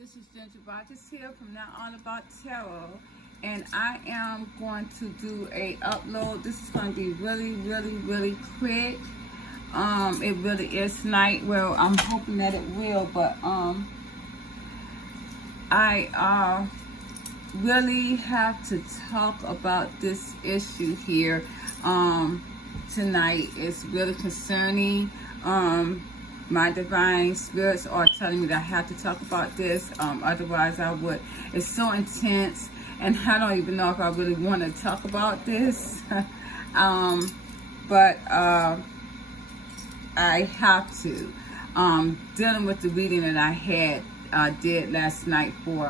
This is Ginger Rogers here from Now All About Tarot, and I am going to do a upload. This is going to be really quick. It really is tonight. Well, I'm hoping that it will, but I really have to talk about this issue here tonight. It's really concerning. My divine spirits are telling me that I have to talk about this, otherwise I would. It's so intense, and I don't even know if I really want to talk about this. But I have to. Dealing with the reading that I did last night for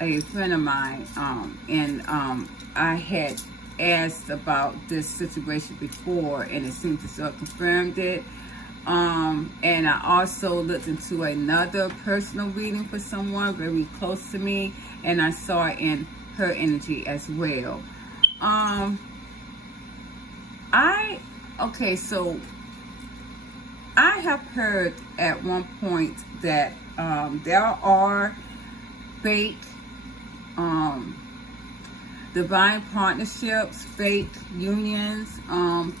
a friend of mine, and I had asked about this situation before, and it seems to sort of confirmed it. And I also looked into another personal reading for someone very close to me, and I saw it in her energy as well. So I have heard at one point that there are fake divine partnerships, fake unions,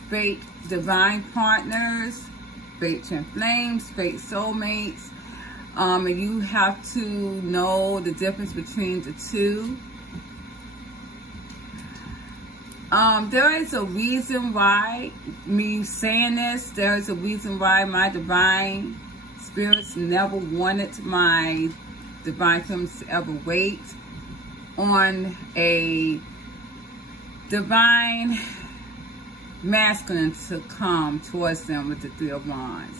fake divine partners, fake twin flames, fake soulmates, and you have to know the difference between the two. There is a reason why me saying this. There is a reason why my divine spirits never wanted my divine femmes to ever wait on a divine masculine to come towards them with the Three of Wands.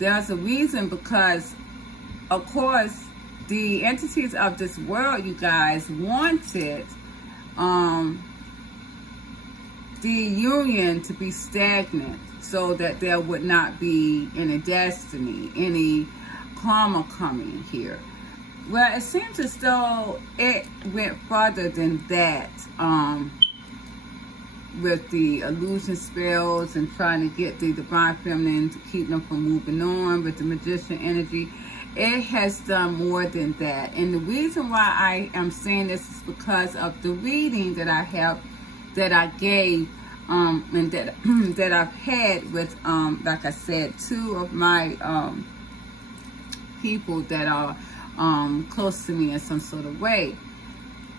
There's a reason, because of course the entities of this world, you guys, wanted the union to be stagnant, so that there would not be any destiny, any karma coming here. Well, it seems as though it went further than that, with the illusion spells and trying to get the divine feminine to keep them from moving on. With the magician energy, it has done more than that. And the reason why I am saying this is because of the reading that I gave, and that I've had with, like I said, two of my people that are close to me in some sort of way.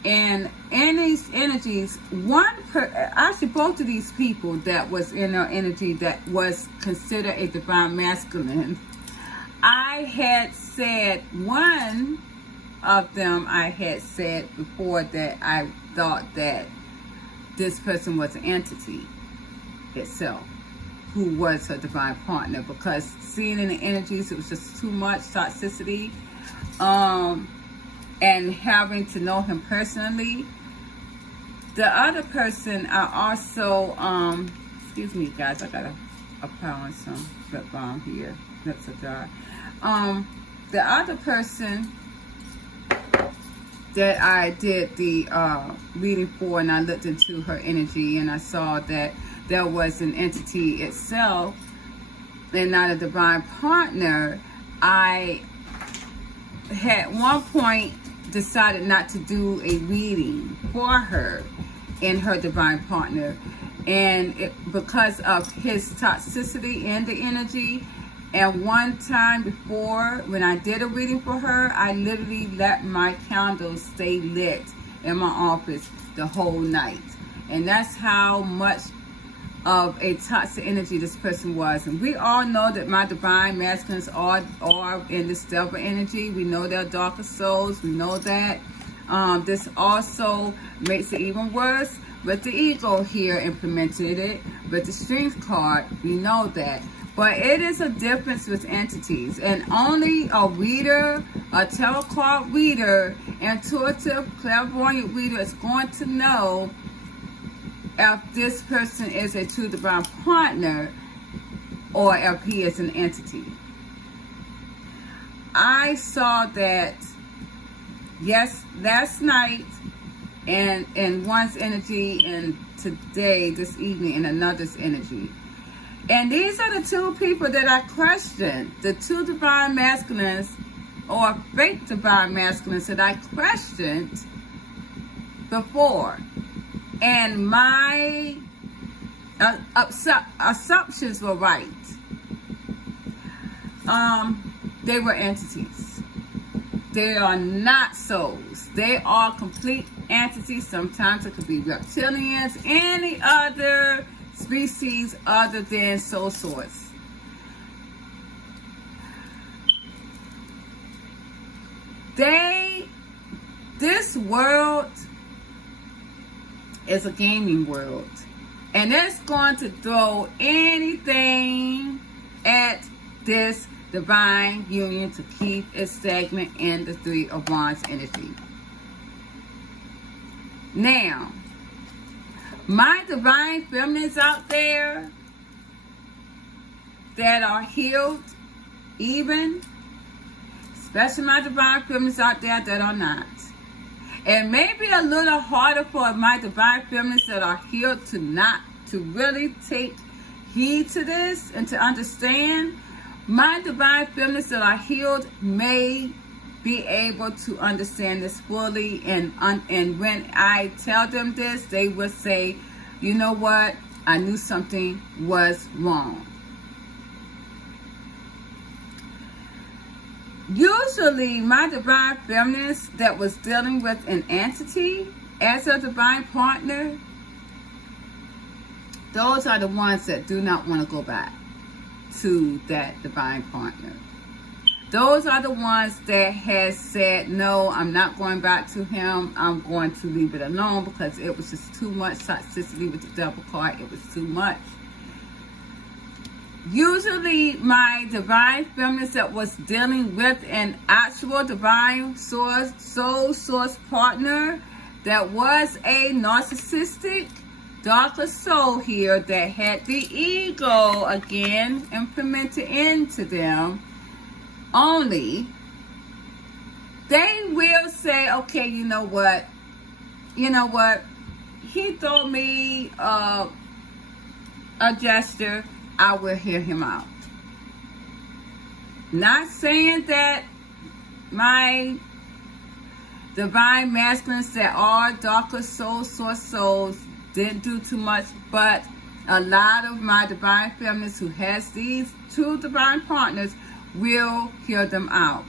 And in these energies, actually both of these people that was in their energy that was considered a divine masculine, I had said, one of them I had said before that I thought that this person was an entity itself who was her divine partner, because seeing in the energies, it was just too much toxicity. And having to know him personally. The other person, I also, excuse me guys, I gotta apply on some lip balm here, lips are dry. The other person that I did the reading for, and I looked into her energy, and I saw that there was an entity itself and not a divine partner. I had one point decided not to do a reading for her and her divine partner, and because of his toxicity in the energy. And one time before, when I did a reading for her, I literally let my candles stay lit in my office the whole night, and that's how much of a toxic energy this person was. And we all know that my divine masculines are in this devil energy. We know they're darker souls. We know that. This also makes it even worse, but the ego here implemented it. But the strength card, we know that. But it is a difference with entities, and only a reader, a tarot card reader, intuitive, clairvoyant reader is going to know if this person is a true divine partner or if he is an entity. I saw that, yes, last night, and in one's energy, and today, this evening, in another's energy. And these are the two people that I questioned, the two divine masculines or fake divine masculines that I questioned before. And my assumptions were right. They were entities. They are not souls. They are complete entities. Sometimes it could be reptilians, any other species other than soul source. This world is a gaming world, and it's going to throw anything at this divine union to keep it stagnant in the Three of Wands energy. Now, my divine feminines out there that are healed, even, especially my divine feminines out there that are not. It may be a little harder for my divine feminines that are healed to really take heed to this and to understand. My divine feminines that are healed may be able to understand this fully, and when I tell them this, they will say, you know what, I knew something was wrong. Usually, my divine feminines that was dealing with an entity as a divine partner, those are the ones that do not want to go back to that divine partner. Those are the ones that has said, no, I'm not going back to him. I'm going to leave it alone because it was just too much toxicity with the devil card. It was too much. Usually, my divine feminines that was dealing with an actual divine source, soul source partner that was a narcissistic, darker soul here that had the ego again implemented into them only, they will say, okay, you know what, he told me a gesture, I will hear him out. Not saying that my divine masculines that are darker soul source souls didn't do too much, but a lot of my divine feminines who has these two divine partners will hear them out.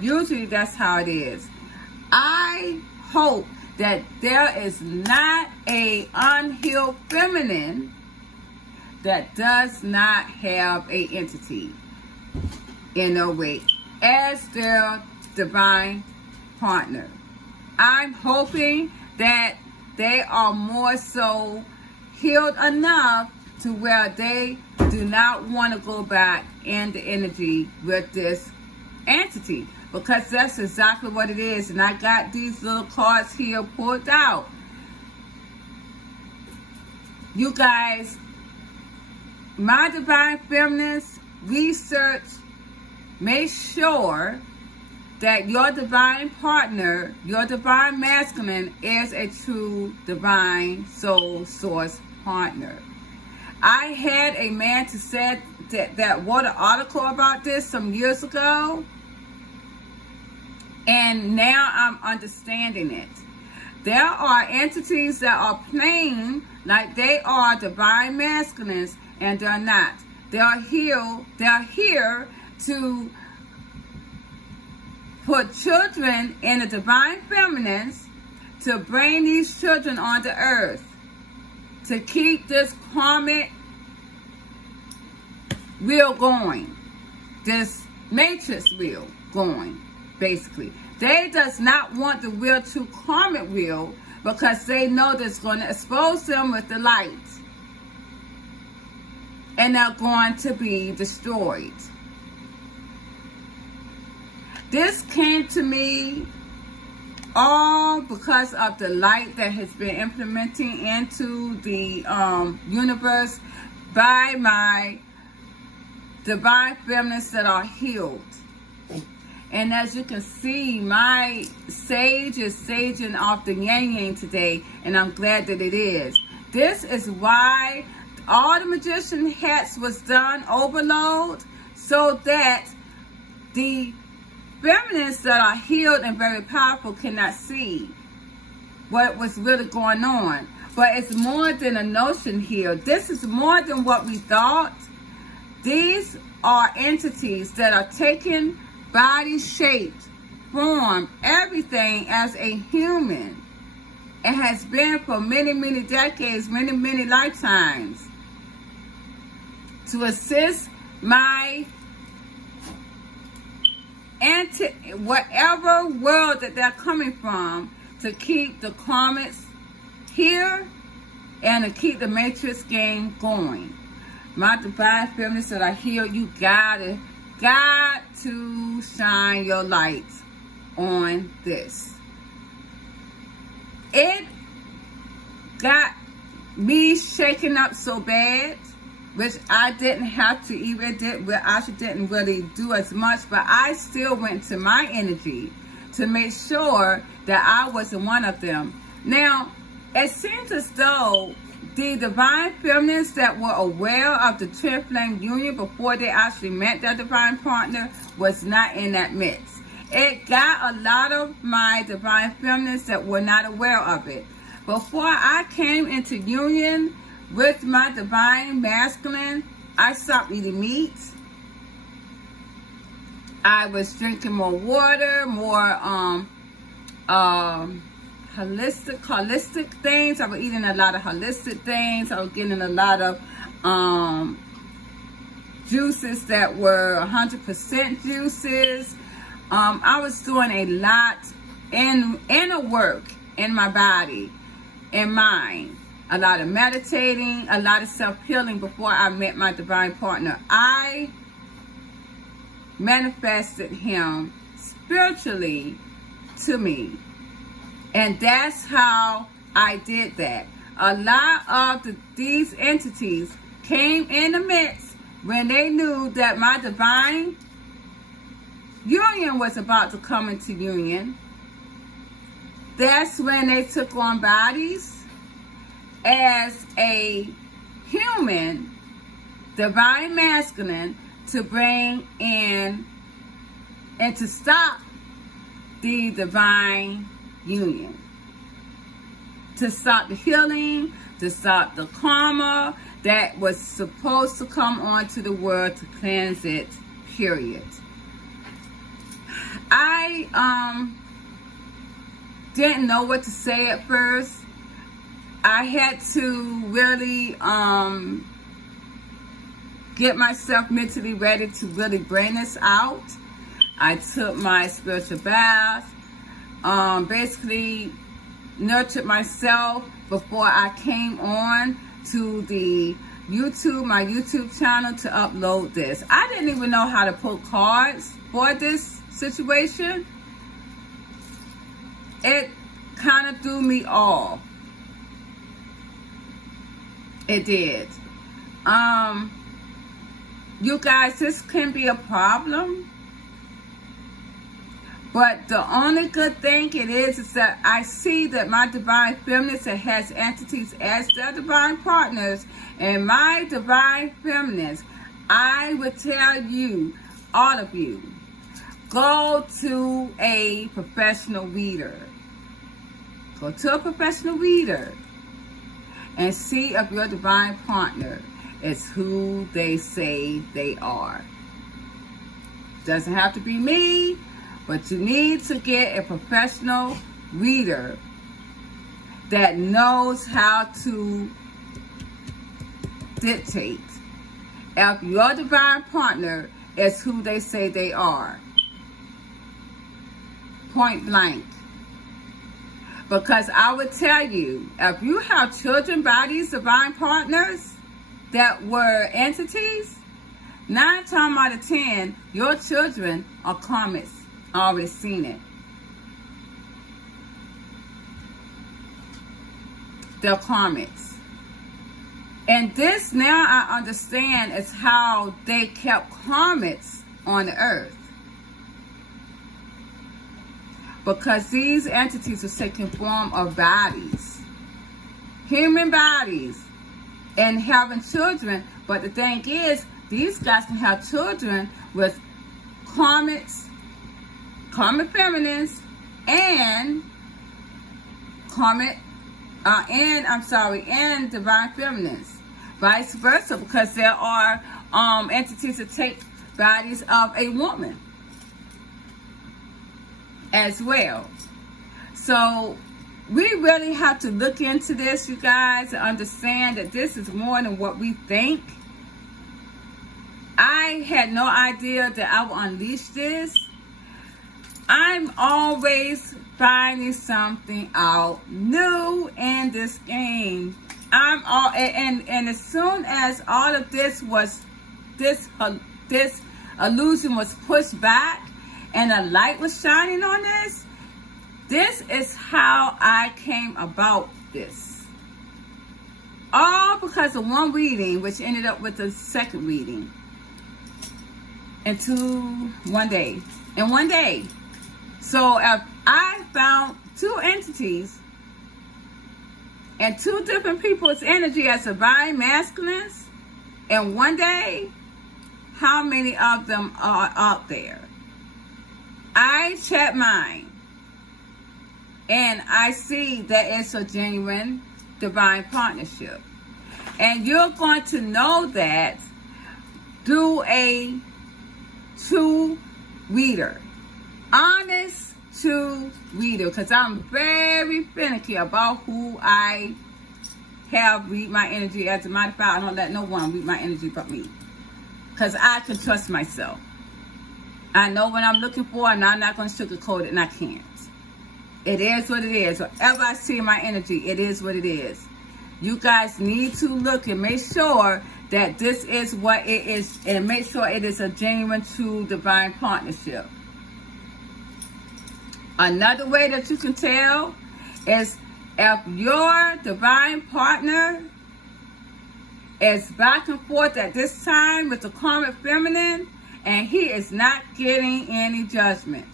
Usually that's how it is. I hope that there is not a unhealed feminine that does not have a entity in a way as their divine partner. I'm hoping that they are more so healed enough to where they do not want to go back in the energy with this entity, because that's exactly what it is. And I got these little cards here pulled out. You guys, my divine feminines, research, make sure that your divine partner, your divine masculine, is a true divine soul source partner. I had a man to say that wrote an article about this some years ago, and now I'm understanding it. There are entities that are playing like they are divine masculines, and they're not. They're here to put children in the divine feminines, to bring these children onto earth, to keep this karmic wheel going, this matrix wheel going, basically. They does not want the wheel to karmic wheel because they know that's going to expose them with the light, and they're going to be destroyed. This came to me all because of the light that has been implementing into the universe by my divine feminines that are healed. And as you can see, my sage is saging off the yang yang today, and I'm glad that it is. This is why all the magician hats was done overload, so that the feminists that are healed and very powerful cannot see what was really going on. But it's more than a notion here. This is more than what we thought. These are entities that are taking body shapes, form, everything as a human. It has been for many, many decades, many, many lifetimes, to assist my whatever world that they're coming from, to keep the Karmics here and to keep the Matrix game going. My divine feminists that are here, you got to shine your light on this. It got me shaken up so bad, which I didn't have to even didn't really do as much, but I still went to my energy to make sure that I wasn't one of them. Now, it seems as though the divine feminists that were aware of the twin flame union before they actually met their divine partner was not in that mix. It got a lot of my divine feminists that were not aware of it. Before I came into union with my divine masculine, I stopped eating meat. I was drinking more water, more holistic things. I was eating a lot of holistic things. I was getting a lot of juices that were 100% juices. I was doing a lot inner work in my body and mind. A lot of meditating, a lot of self-healing before I met my divine partner. I manifested him spiritually to me. And that's how I did that. A lot of these entities came in the midst when they knew that my divine union was about to come into union. That's when they took on bodies as a human, divine masculine, to bring in and to stop the divine union, to stop the healing, to stop the karma that was supposed to come onto the world, to cleanse it, period. I didn't know what to say at first. I had to really get myself mentally ready to really bring this out. I took my spiritual bath, basically nurtured myself before I came on to the my YouTube channel to upload this. I didn't even know how to pull cards for this situation. It kind of threw me off. It did. You guys, this can be a problem. But the only good thing it is that I see that my divine feminist that has entities as their divine partners, and my divine feminist, I would tell you, all of you, go to a professional reader. Go to a professional reader and see if your divine partner is who they say they are. Doesn't have to be me, but you need to get a professional reader that knows how to dictate if your divine partner is who they say they are. Point blank. Because I would tell you, if you have children by these divine partners that were entities, 9 times out of 10, your children are karmics. I already seen it. They're karmics. And this, now I understand, is how they kept karmics on the earth. Because these entities are taking form of bodies, human bodies, and having children. But the thing is, these guys can have children with karmics karmic feminines and and divine feminines. Vice versa, because there are entities that take bodies of a woman as well. So we really have to look into this, you guys, and understand that this is more than what we think. I had no idea that I would unleash this. I'm always finding something out new in this game. And as soon as all of this illusion was pushed back and a light was shining on this, this is how I came about this. All because of one reading, which ended up with a second reading in one day. So if I found two entities and two different people's energy as divine masculines in one day, how many of them are out there? I check mine, and I see that it's a genuine divine partnership. And you're going to know that through a true reader. Honest true reader. Because I'm very finicky about who I have read my energy. As a matter of fact, I don't let no one read my energy but me. Because I can trust myself. I know what I'm looking for, and I'm not going to sugarcoat it, and I can't. It is what it is. Whatever I see in my energy, it is what it is. You guys need to look and make sure that this is what it is, and make sure it is a genuine, true, divine partnership. Another way that you can tell is if your divine partner is back and forth at this time with the karmic feminine, and he is not getting any judgment.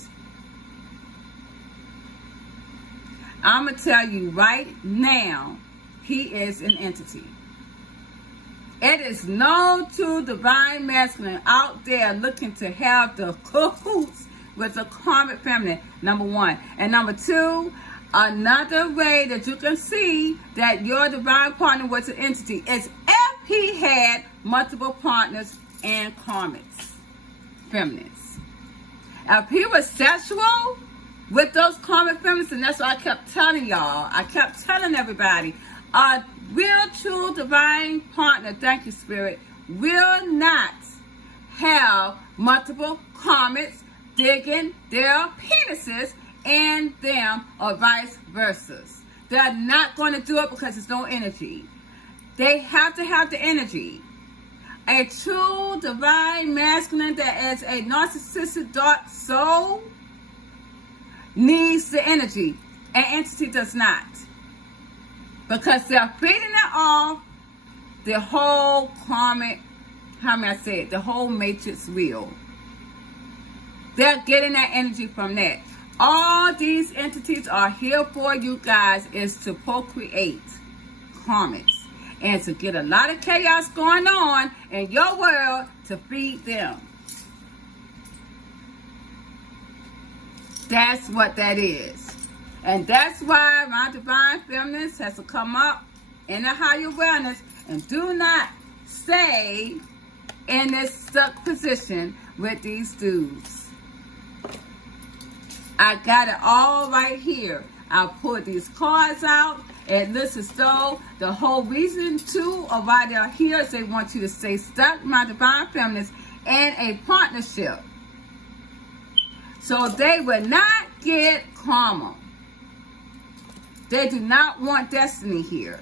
I'm going to tell you right now, he is an entity. It is no true divine masculine out there looking to have the cahoots with the karmic feminine, number one. And number two, another way that you can see that your divine partner was an entity is if he had multiple partners and karmics. Feminines. If he was sexual with those karmic feminines, and that's what I kept telling y'all. I kept telling everybody, a real true divine partner, thank you Spirit, will not have multiple karmics digging their penises in them or vice versa. They're not going to do it because there's no energy. They have to have the energy. A true divine masculine that is a narcissistic dark soul needs the energy. An entity does not. Because they're feeding it off the whole karmic, the whole matrix wheel. They're getting that energy from that. All these entities are here for, you guys, is to procreate karmics. And to get a lot of chaos going on in your world to feed them. That's what that is. And that's why my divine feminist has to come up in a higher awareness and do not stay in this stuck position with these dudes. I got it all right here. I'll pull these cards out. It looks as though the whole reason, too, of why they're here is they want you to stay stuck, my divine feminists, in a partnership. So they will not get karma. They do not want destiny here.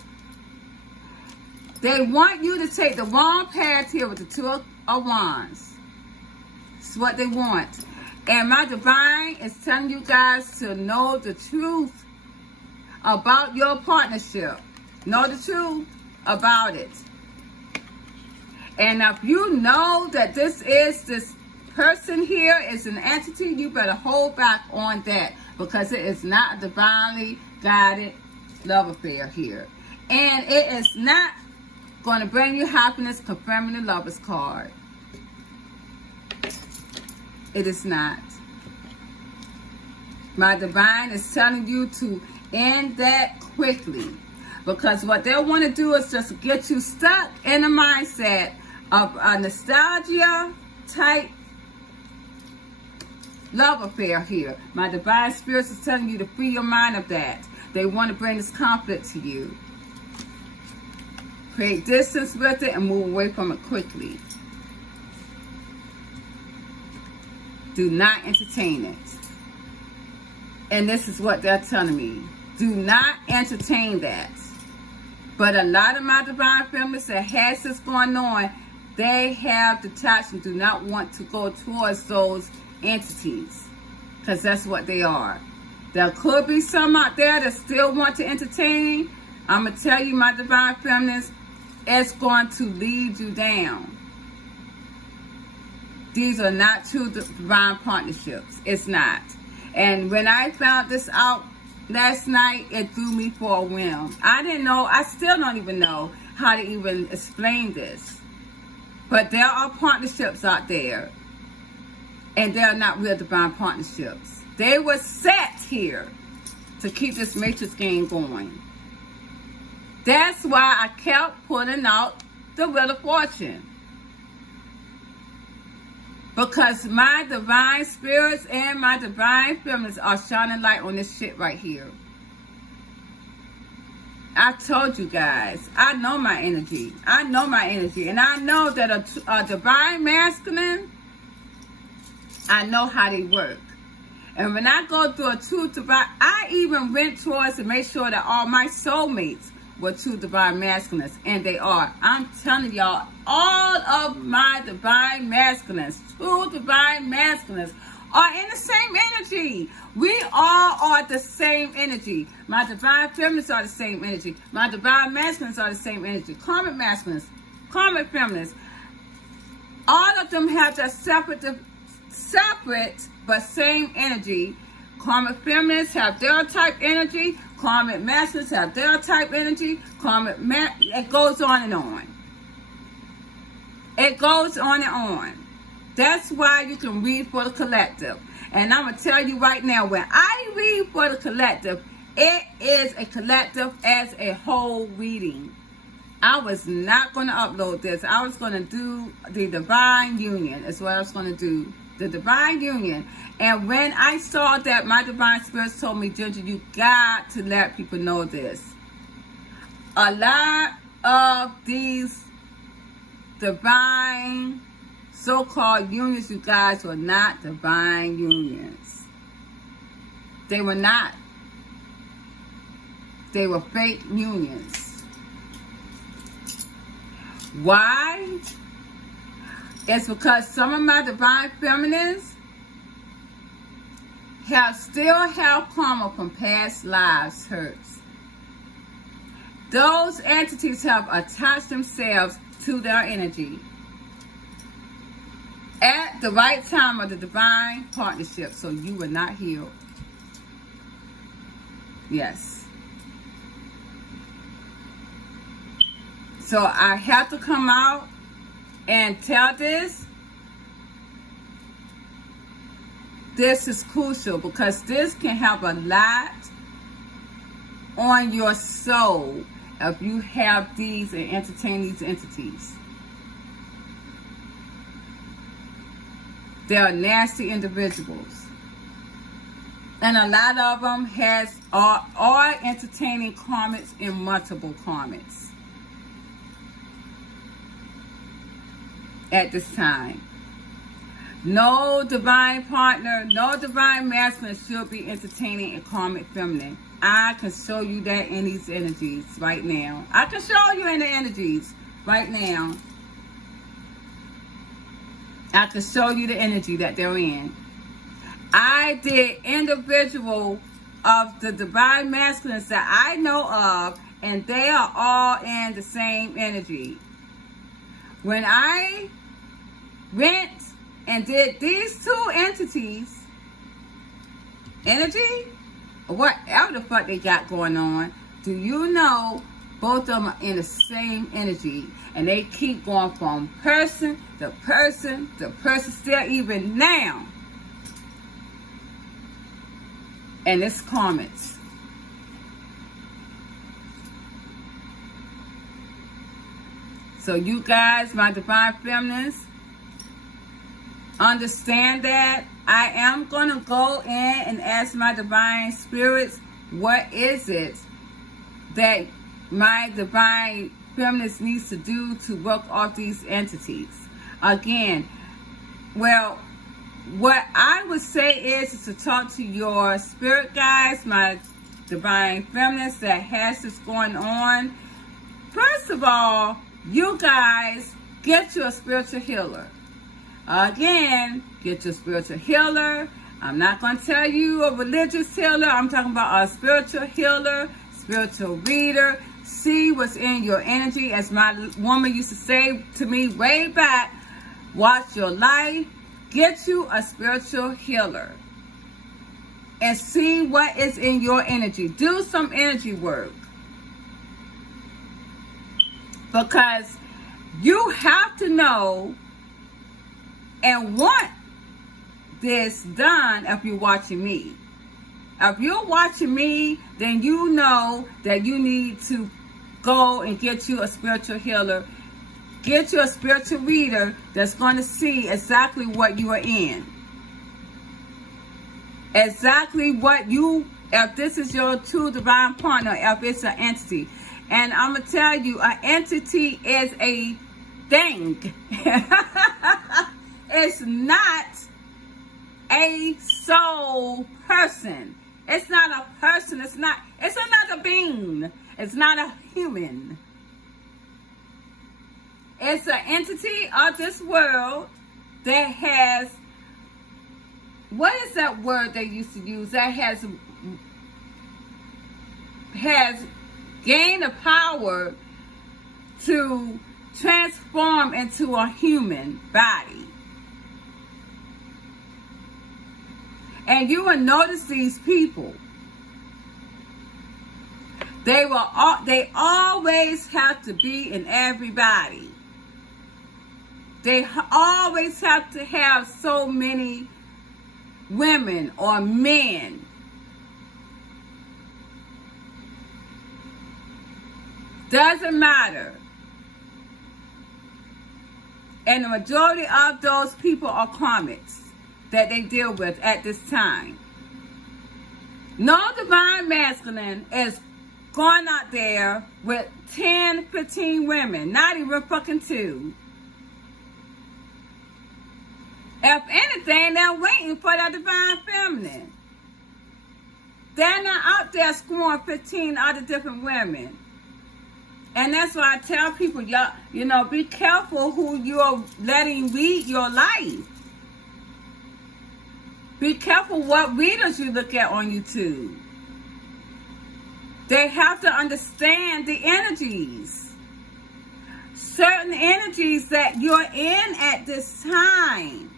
They want you to take the wrong path here with the Two of Wands. It's what they want. And my divine is telling you guys to know the truth about your partnership. Know the truth about it. And if you know that this person here is an entity, you better hold back on that, because it is not a divinely guided love affair here. And it is not going to bring you happiness, confirming the Lover's card. It is not. My divine is telling you to end that quickly. Because what they want to do is just get you stuck in a mindset of a nostalgia type love affair here. My divine spirits is telling you to free your mind of that. They want to bring this conflict to you. Create distance with it and move away from it quickly. Do not entertain it. And this is what they're telling me. Do not entertain that. But a lot of my divine families that has this going on, they have detached and do not want to go towards those entities. Because that's what they are. There could be some out there that still want to entertain. I'm going to tell you, my divine feminists, it's going to lead you down. These are not true divine partnerships. It's not. And when I found this out last night, it threw me for a whim. I didn't know, I still don't even know how to even explain this. But there are partnerships out there. And they are not real divine partnerships. They were set here to keep this matrix game going. That's why I kept putting out the Wheel of Fortune. Because my divine spirits and my divine feminists are shining light on this shit right here. I told you guys, I know my energy. I know my energy. And I know that a divine masculine, I know how they work. And when I go through a true divine, I even went towards to make sure that all my soulmates were true divine masculines. And they are. I'm telling y'all, all of my divine masculines, true divine masculines, are in the same energy. We all are the same energy. My divine feminists are the same energy. My divine masculines are the same energy. Karmic masculines, karmic feminists, all of them have their separate but same energy. Karmic feminists have their type energy. Karmic masculines have their type energy. It goes on and on. It goes on and on. That's why you can read for the collective. And I'm going to tell you right now, when I read for the collective, it is a collective as a whole reading. I was not going to upload this. I was going to do the divine union. Is what I was going to do. The divine union. And when I saw that, my divine spirits told me, Ginger, you got to let people know this. A lot of these divine so-called unions, you guys, were not divine unions. They were not. They were fake unions. Why? It's because some of my divine feminists still have karma from past lives hurts. Those entities have attached themselves to their energy at the right time of the divine partnership, so you were not healed. Yes. So I have to come out and tell this. This is crucial because this can have a lot on your soul if you have these and entertain these entities. They are nasty individuals. And a lot of them are entertaining karmics and multiple karmics at this time. No divine partner, no divine masculine should be entertaining a karmic feminine. I can show you that in these energies right now. I can show you in the energies right now. I can show you the energy that they're in. I did individual of the divine masculines that I know of, and they are all in the same energy. When I went and did these two entities, energy, or whatever the fuck they got going on, do you know both of them are in the same energy? And they keep going from person to person to person, still even now. and it's karmics. So you guys, my divine feminines, understand that I am going to go in and ask my divine spirits, what is it that my divine feminist needs to do to work off these entities? Again, well, what I would say is to talk to your spirit guides, my divine feminists that has this going on. First of all, you guys get you a spiritual healer. Again, get your spiritual healer. I'm not going to tell you a religious healer. I'm talking about a spiritual healer, spiritual reader. See what's in your energy. As my woman used to say to me way back, watch your life. Get you a spiritual healer. And see what is in your energy. Do some energy work. Because you have to know and want this done if you're watching me. If you're watching me, then you know that you need to go and get you a spiritual healer. Get you a spiritual reader that's going to see exactly what you are in. Exactly what you, if this is your true divine partner, if it's an entity. And I'm going to tell you, an entity is a thing. It's not a soul person. It's not a person. It's another being. It's not a human. It's an entity of this world that has, what is that word they used to use? That has gained the power to transform into a human body. And you will notice these people. They always have to be in everybody. They always have to have so many women or men. Doesn't matter. And the majority of those people are karmics that they deal with at this time. No divine masculine is going out there with 10, 15 women, not even fucking 2. If anything, they're waiting for that divine feminine. They're not out there scoring 15 other different women. And that's why I tell people, y'all, be careful who you're letting read your life. Be careful what readers you look at on YouTube. They have to understand the energies. Certain energies that you're in at this time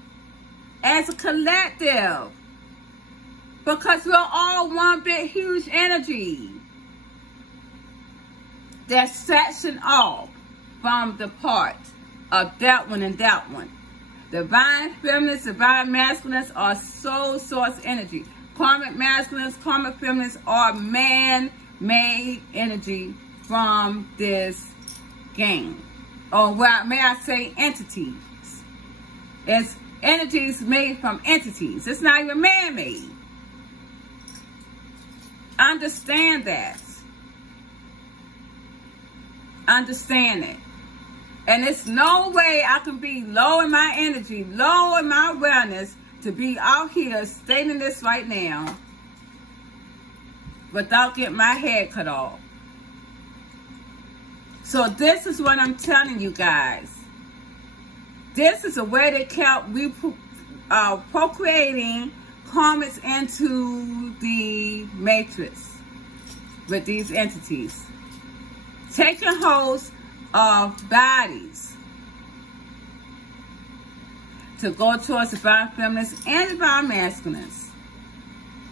as a collective. Because we're all one big huge energy. That's section off from the part of that one and that one. Divine feminines, divine masculines are soul source energy. Karmic masculines, karmic feminines are man-made energy from this game. Or may I say entities. It's energies made from entities. It's not even man-made. Understand that. Understand it. And it's no way I can be low in my energy, low in my awareness to be out here stating this right now without getting my head cut off. So this is what I'm telling you guys. This is a way to count procreating karmics into the matrix with these entities. Taking holds of bodies to go towards divine feminists and divine masculines.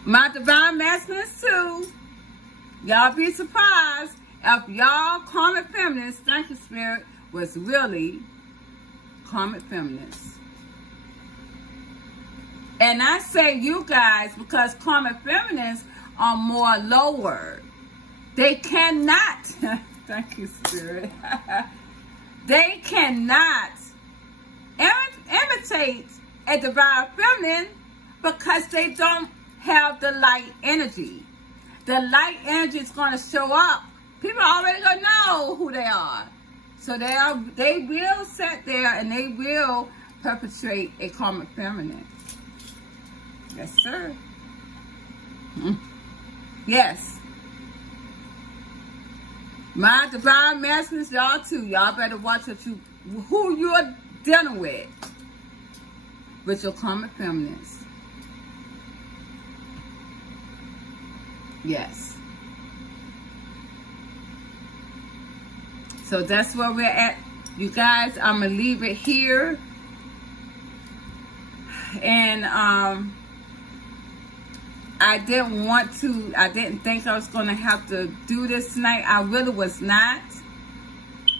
My divine masculines too. Y'all be surprised if y'all karmic feminists, thank you spirit, was really karmic feminists. And I say you guys because karmic feminists are more lower. They cannot, thank you, Spirit. They cannot imitate a divine feminine because they don't have the light energy. The light energy is going to show up. People already going to know who they are. So they will sit there and they will perpetrate a karmic feminine. Yes, sir. Yes. My divine masculines, y'all too. Y'all better watch who you're dealing with your karmic feminines. Yes. So that's where we're at. You guys, I'm going to leave it here. And I didn't think I was going to have to do this tonight. I really was not.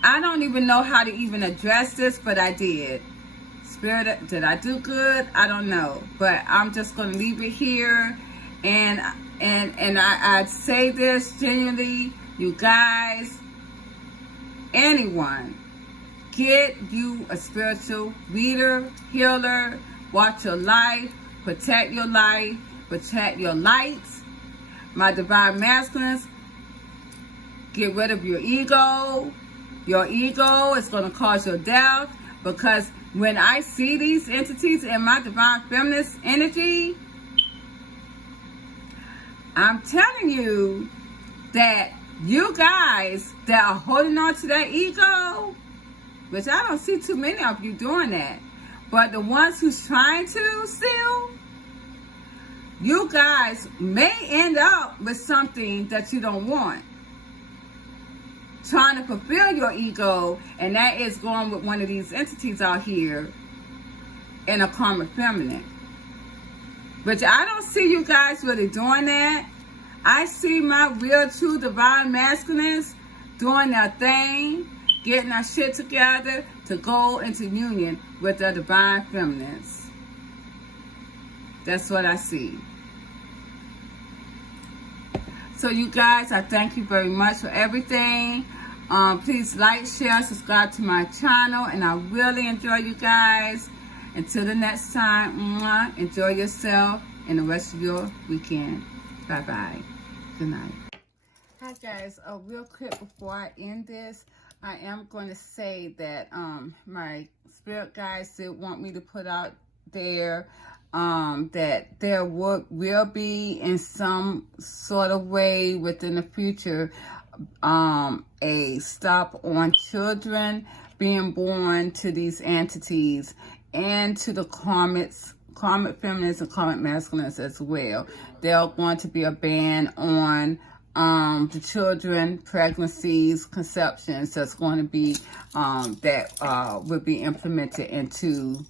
I don't even know how to even address this, but I did. Spirit, did I do good? I don't know. But I'm just going to leave it here. And I say this genuinely, you guys, anyone, get you a spiritual leader, healer, watch your life, protect your life, protect your lights. My divine masculines, get rid of your ego. Your ego is going to cause your death, because when I see these entities in my divine feminist energy, I'm telling you that you guys that are holding on to that ego, which I don't see too many of you doing that, but the ones who's trying to still, you guys may end up with something that you don't want. Trying to fulfill your ego, and that is going with one of these entities out here in a karmic feminine. But I don't see you guys really doing that. I see my real true divine masculines doing their thing, getting our shit together to go into union with the divine feminines. That's what I see. So you guys, I thank you very much for everything. Please like, share, subscribe to my channel, and I really enjoy you guys. Until the next time, enjoy yourself and the rest of your weekend. Bye-bye. Good night. Hi guys, real quick before I end this, I am going to say that my spirit guides did want me to put out there that there will be in some sort of way within the future a stop on children being born to these entities and to the karmic feminines and karmic masculines as well. There's going to be a ban on the children, pregnancies, conceptions that's going to be that will be implemented into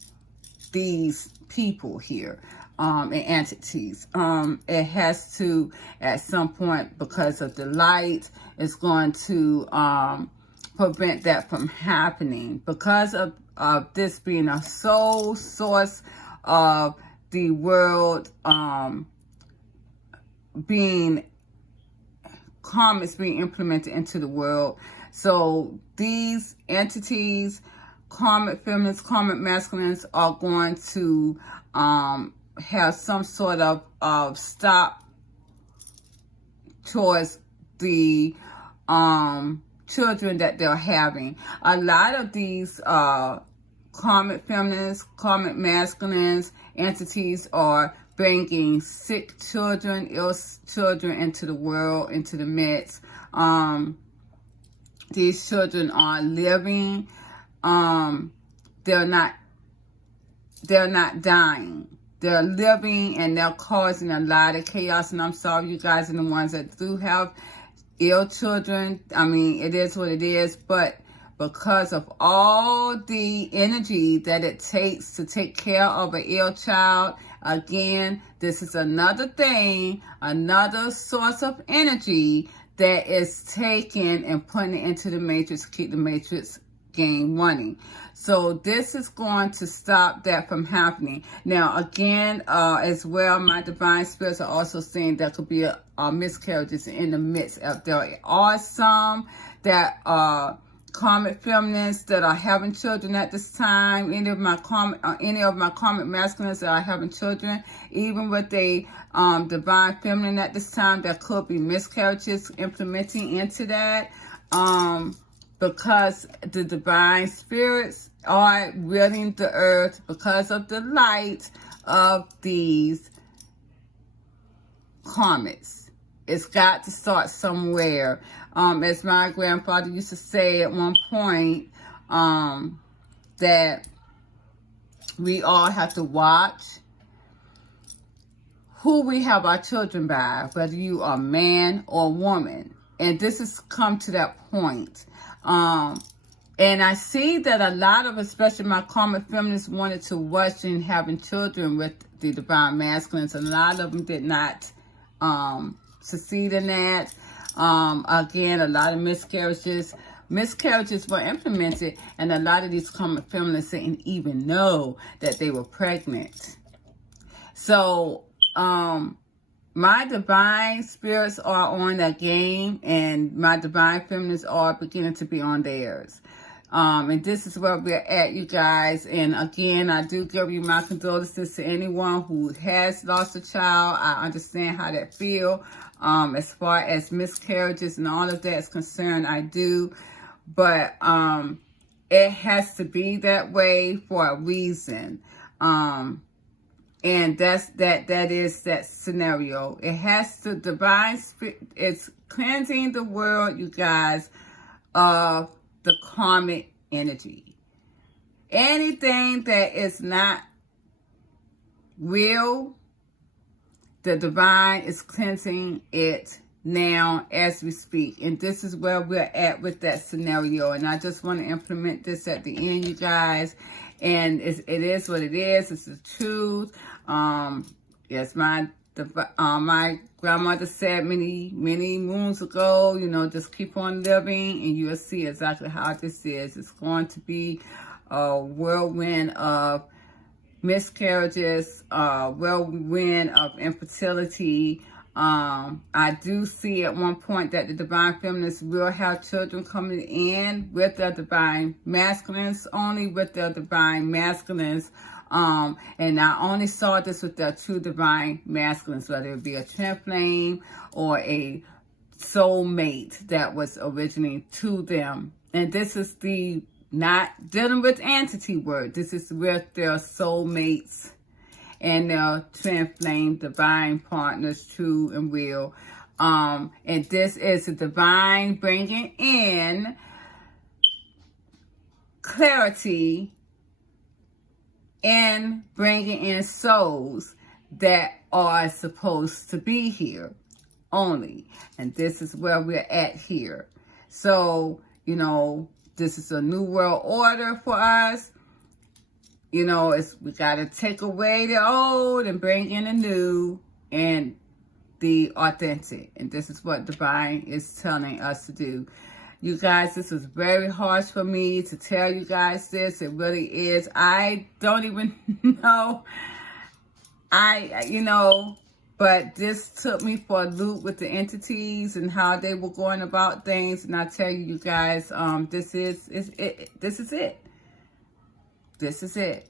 these people here and entities. It has to, at some point, because of the light, it's going to prevent that from happening, because of this being a sole source of the world karma is being implemented into the world. So these entities, karmic feminines, karmic masculines, are going to have some sort of stop towards the children that they're having. A lot of these karmic feminines, karmic masculines entities are bringing sick children, ill children into the world, into the midst. These children are living. They're not dying. They're living, and they're causing a lot of chaos. And I'm sorry, you guys are the ones that do have ill children. I mean, it is what it is. But because of all the energy that it takes to take care of an ill child, again, this is another thing, another source of energy that is taken and putting it into the matrix, keep the matrix gain money. So this is going to stop that from happening. Now, again, as well, my divine spirits are also saying there could be a miscarriages in the midst of. There are some that are karmic feminines that are having children at this time. Any of my karmic masculines that are having children, even with a divine feminine at this time, there could be miscarriages implementing into that. Because the divine spirits are willing the earth because of the light of these karmics. It's got to start somewhere. As my grandfather used to say at one point, that we all have to watch who we have our children by, whether you are man or woman. And this has come to that point. And I see that a lot of, especially my karmic feminists, wanted to rush in having children with the divine masculines. A lot of them did not succeed in that. Again, a lot of miscarriages were implemented, and a lot of these karmic feminists didn't even know that they were pregnant. So, my divine spirits are on that game, and my divine feminists are beginning to be on theirs. And this is where we're at, you guys. And again, I do give you my condolences to anyone who has lost a child. I understand how that feels. As far as miscarriages and all of that is concerned, I do. But it has to be that way for a reason. And that is that scenario. It has to, divine spirit, it's cleansing the world, you guys, of the karmic energy. Anything that is not real, the divine is cleansing it now as we speak. And this is where we're at with that scenario. And I just want to implement this at the end, you guys. And it is what it is. It's the truth. Yes, my grandmother said many moons ago, you know, just keep on living and you'll see exactly how this is. It's going to be a whirlwind of miscarriages, whirlwind of infertility. I do see at one point that the divine feminists will have children coming in with their divine masculines, only with their divine masculines. And I only saw this with their true divine masculines, whether it be a twin flame or a soulmate that was originally to them. And this is the not dealing with entity word. This is with their soulmates and their twin flame divine partners, true and real. And this is the divine bringing in clarity and bringing in souls that are supposed to be here only. And this is where we're at here. So, you know, this is a new world order for us. You know, we got to take away the old and bring in the new and the authentic. And this is what divine is telling us to do. You guys, this was very harsh for me to tell you guys this. It really is. I don't even know. But this took me for a loop with the entities and how they were going about things. And I tell you guys, this is it. This is it. This is it.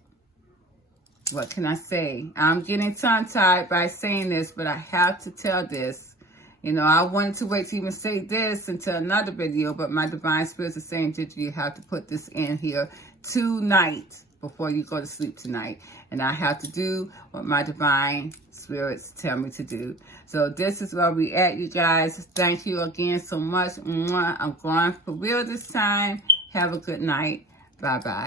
What can I say? I'm getting tongue-tied by saying this, but I have to tell this. You know, I wanted to wait to even say this until another video, but my divine spirits are saying that you have to put this in here tonight before you go to sleep tonight. And I have to do what my divine spirits tell me to do. So this is where we at, you guys. Thank you again so much. I'm going for real this time. Have a good night. Bye-bye.